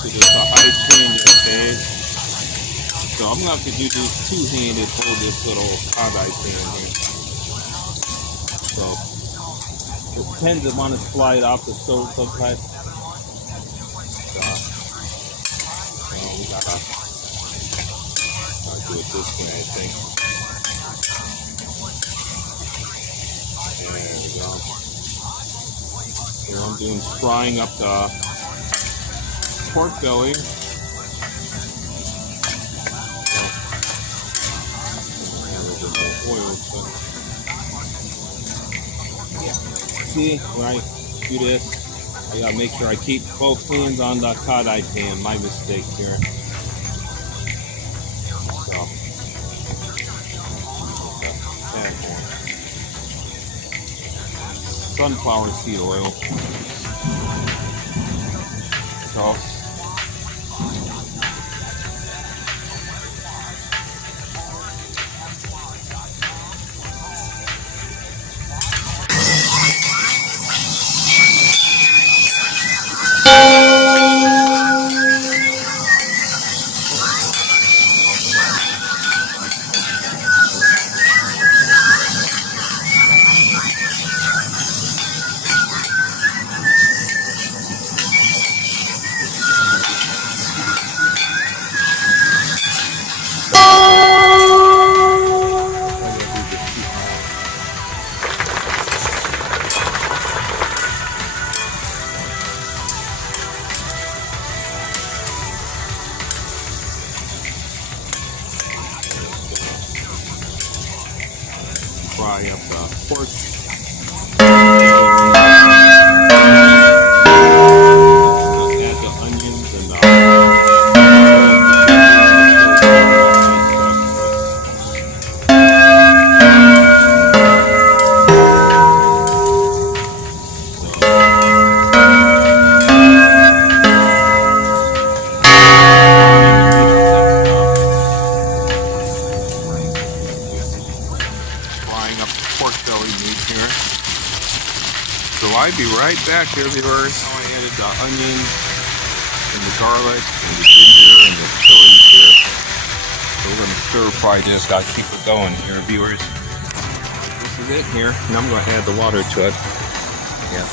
to this ice cream thing. So I'm gonna have to do this two-handed, hold this little carbide pan here. So it tends to want to slide off the stove sometimes. So we gotta do it this way, I think. There we go. Here I'm doing frying up the pork belly. Oil, see, when I do this, I gotta make sure I keep both hands on the carbide pan. My mistake here. So, add more sunflower seed oil. So. Fry up the pork. Add the onions and frying up the pork belly meat here. So I'll be right back here, viewers. I added the onions and the garlic and the ginger and the chilies here. So we're going to stir fry this. Got to keep it going here, viewers. This is it here. And I'm going to add the water to it. Yeah.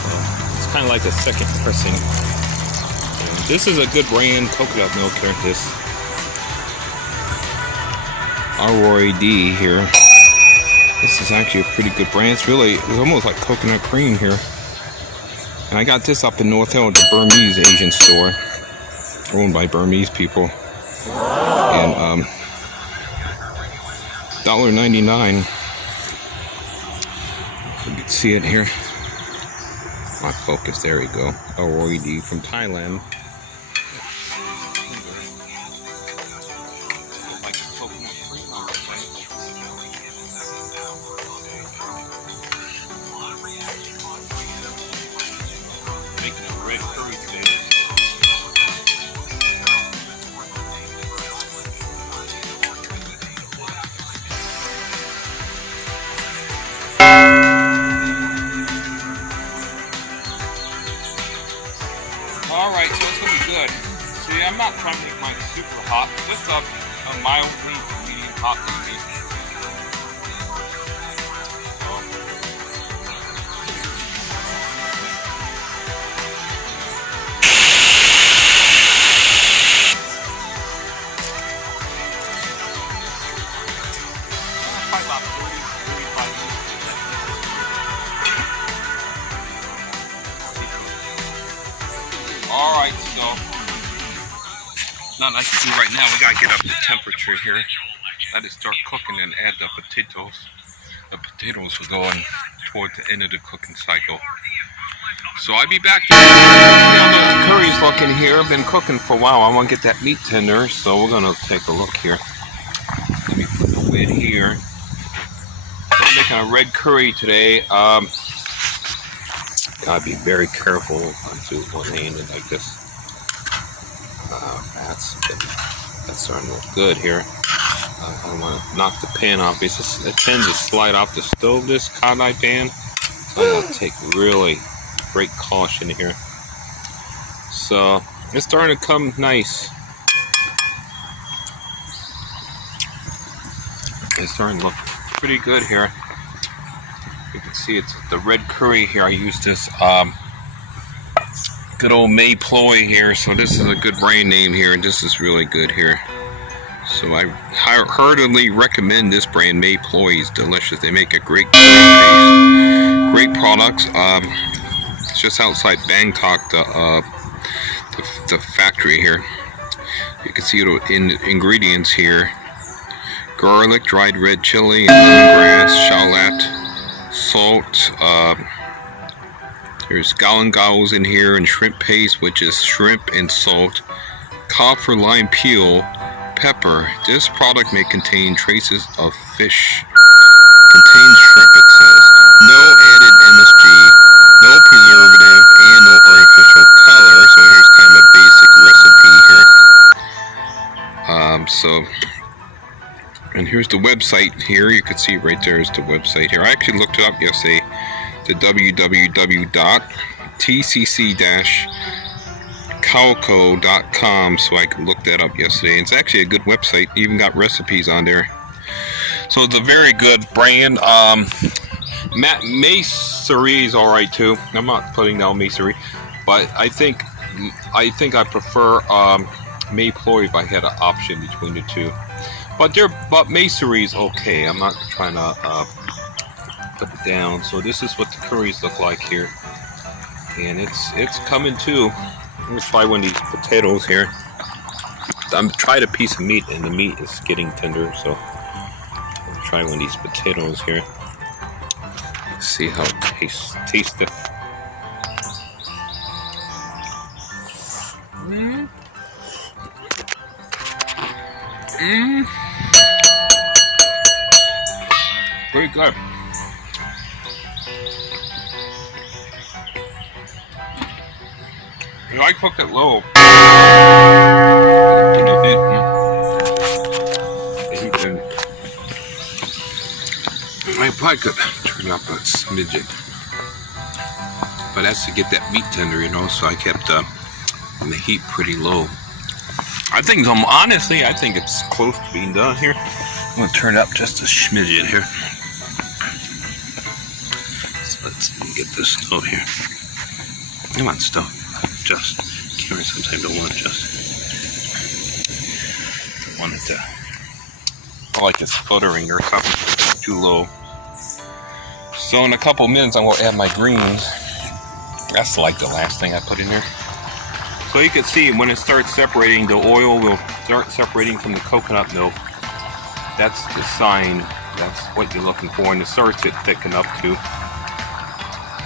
So it's kind of like a second pressing. And this is a good brand coconut milk here. This ROAD here. This is actually a pretty good brand. It's almost like coconut cream here. And I got this up in North Hill at the Burmese Asian store, owned by Burmese people. And $1.99. If you can see it here. My focus, there we go. ROAD from Thailand. Making a red curry today. Alright, so it's gonna be good. See, I'm not trying to make mine super hot, just a mildly medium hot maybe. About 30, 35 minutes. Alright, so nothing I can do right now. We gotta get up the temperature here. I just start cooking and add the potatoes. The potatoes will go in toward the end of the cooking cycle. So I'll be back to see how the curry's looking here. I've been cooking for a while. I want to get that meat tender, so we're gonna take a look here. Let me put the lid here. I'm making a red curry today. Gotta be very careful. I'll do one-handed like this. That's starting to look good here. I don't want to knock the pan off. It tends to slide off the stove, this carbide pan. So I gotta take really great caution here. So it's starting to come nice. It's starting to look pretty good here. You can see it's the red curry here. I use this good old Mae Ploy here. So this is a good brand name here, and this is really good here. So I heartily recommend this brand. Mae Ploy is delicious. They make a great paste. Great products. It's just outside Bangkok, the factory here. You can see it in the ingredients here: garlic, dried red chili, lemongrass, shallot, salt. There's galangaos in here, and shrimp paste, which is shrimp and salt, kaffir lime peel, pepper. This product may contain traces of fish. Contains shrimp, it says. No added MSG, no preservative, and no artificial color. So here's kind of a basic recipe here. And here's the website here. You can see right there is the website here. I actually looked it up yesterday. The www.tcc-calco.com, so I could look that up yesterday. It's actually a good website. Even got recipes on there. So it's a very good brand. Masserie is all right too. I'm not putting down Masserie, but I think I prefer Mae Ploy if I had an option between the two. But Masserie is okay. I'm not trying to put it down. So this is what the curries look like here, and it's coming too. I'm gonna try one of these potatoes here. I'm trying a piece of meat, and the meat is getting tender. So I'll try one of these potatoes here. See how it tastes it. Very good. I cooked it low. I probably could turn up a smidgen, but that's to get that meat tender, you know. So I kept the heat pretty low. I think, honestly, I think it's close to being done here. I'm gonna turn it up just a smidgen here. So let's get this stove here. Come on, stove. Just camera sometimes don't want to want it to, I like it's sputtering or something too low. So in a couple minutes I'm going to add my greens. That's like the last thing I put in there. So you can see when it starts separating, the oil will start separating from the coconut milk. That's the sign. That's what you're looking for, and it starts to thicken up too.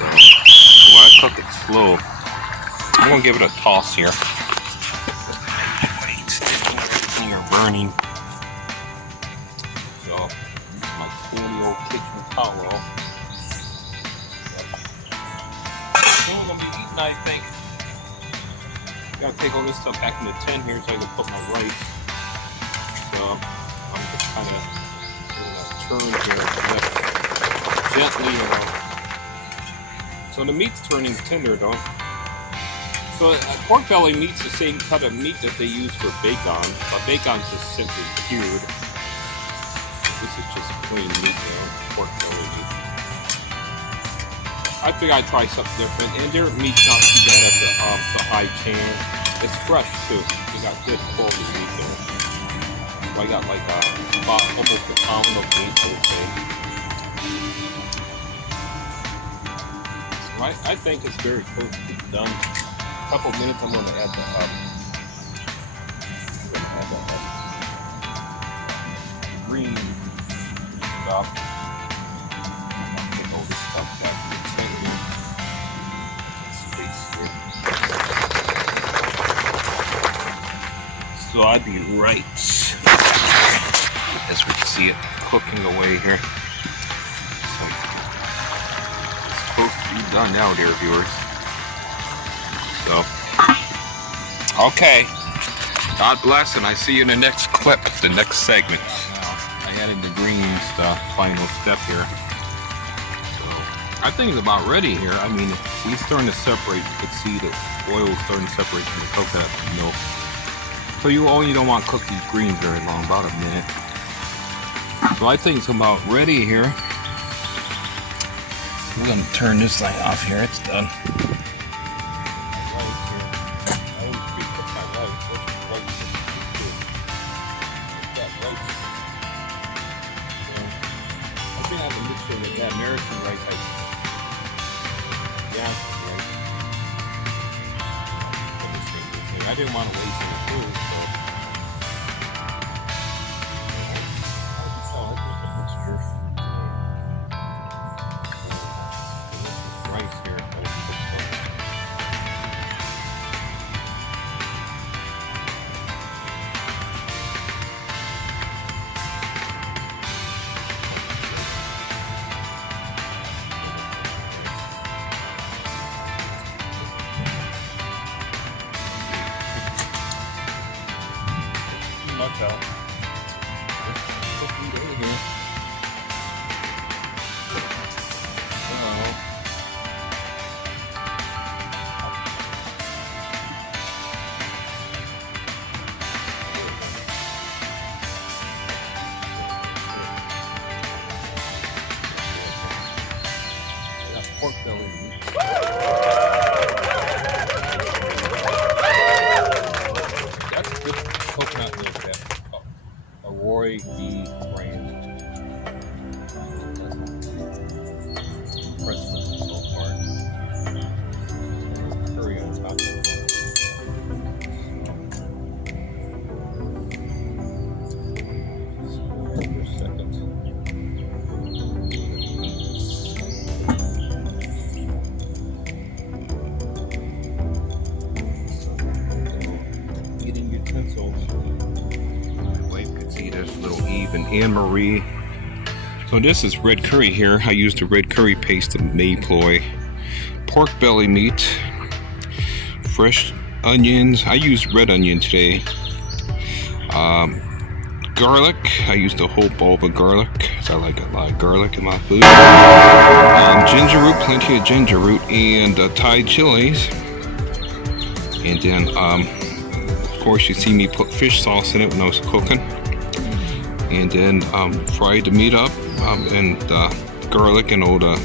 So you want to cook it slow. I'm going to give it a toss here. Everything are burning. So, my cool old kitchen towel. Soon I'm going to be eating, I think. I got to take all this stuff back in the tin here so I can put my rice. So, I'm just kind of doing a turn here. Gently, So the meat's turning tender, though. So pork belly meat's the same cut of meat that they use for bacon, but bacon's just simply cured. This is just plain meat, pork belly meat. I figured I'd try something different, and their meat's not too bad at the high chain. It's fresh too. They got good quality meat there. So I got like almost a pound of meat, I would say. So I think it's very close to being done. Couple minutes, I'm going to add the green stuff. Get all this stuff back to the table. Space here. So I'd be right, as we can see it cooking away here. So it's supposed to be done now, dear viewers. So, okay. God bless, and I see you in the next clip, the next segment. I added the greens, the final step here. So, I think it's about ready here. I mean, it's starting to separate. You can see the oil is starting to separate from the coconut milk. So you only don't want to cook these greens very long, about a minute. So I think it's about ready here. We're gonna turn this light off here. It's done. That American rice, I didn't want to waste any food, so rice here. Much out. Pork belly. That's good coconut milk. That Roy D. brand. Christmas so far. Curry on top of it. Eating utensils. See, there's little Eve and Anne Marie. So this is red curry here. I used the red curry paste of Mae Ploy. Pork belly meat. Fresh onions. I used red onion today. Garlic. I used a whole bulb of garlic because I like a lot of garlic in my food. Ginger root, plenty of ginger root, and Thai chilies. And then, of course, you see me put fish sauce in it when I was cooking. And then fried the meat up and garlic and all the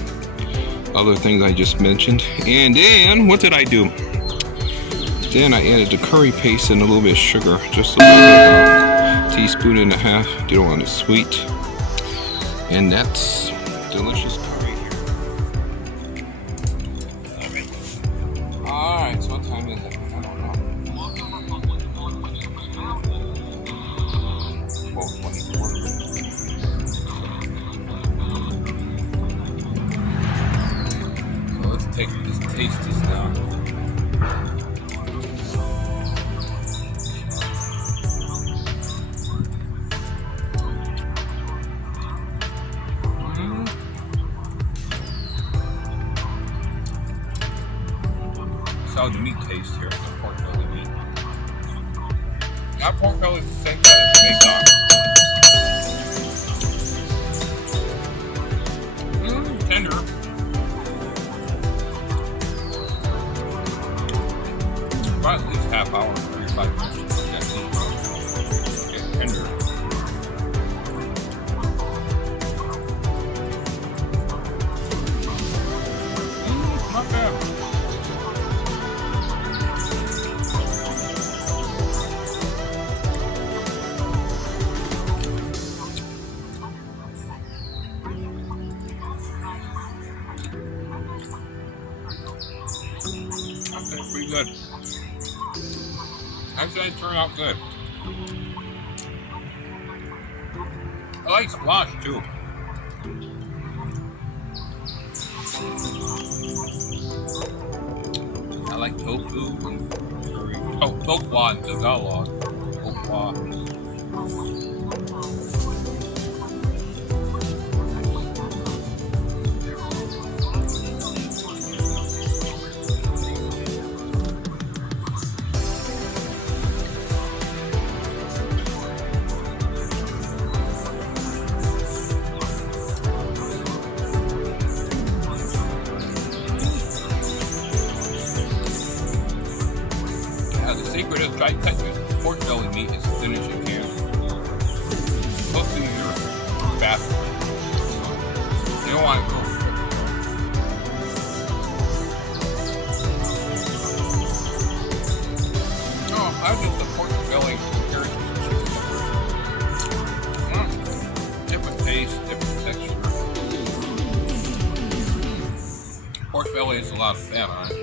other things I just mentioned. And then what did I do? Then I added the curry paste and a little bit of sugar, just a little bit, teaspoon and a half. You don't want it sweet. And that's delicious curry here. All right, so what time is it? I don't know. About 24. So let's taste this now. That's how the meat tastes here, the pork belly meat. That pork belly is the same kind as bacon. Tender. About at least half hour, 35 minutes to cook that meat. Get tender. Not bad. That's pretty good. Actually, it turned out good. I like squash too. I like tofu and curry. Oh, tokwa and Tagalog. Tokwa. The secret is try to cut your pork belly meat as thin as you can. Hopefully your fat. You don't want it to. No, I just the pork belly compared to chicken. Different taste, different texture. Pork belly has a lot of fat on it.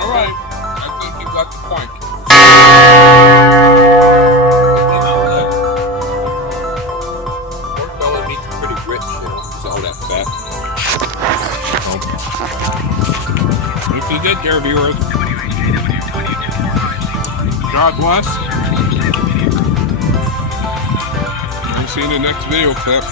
Alright, I think you got the point. Pork belly meat's pretty rich, you know, it's all that fat. This is it, dear viewers. God bless. I'll see you in the next video clip.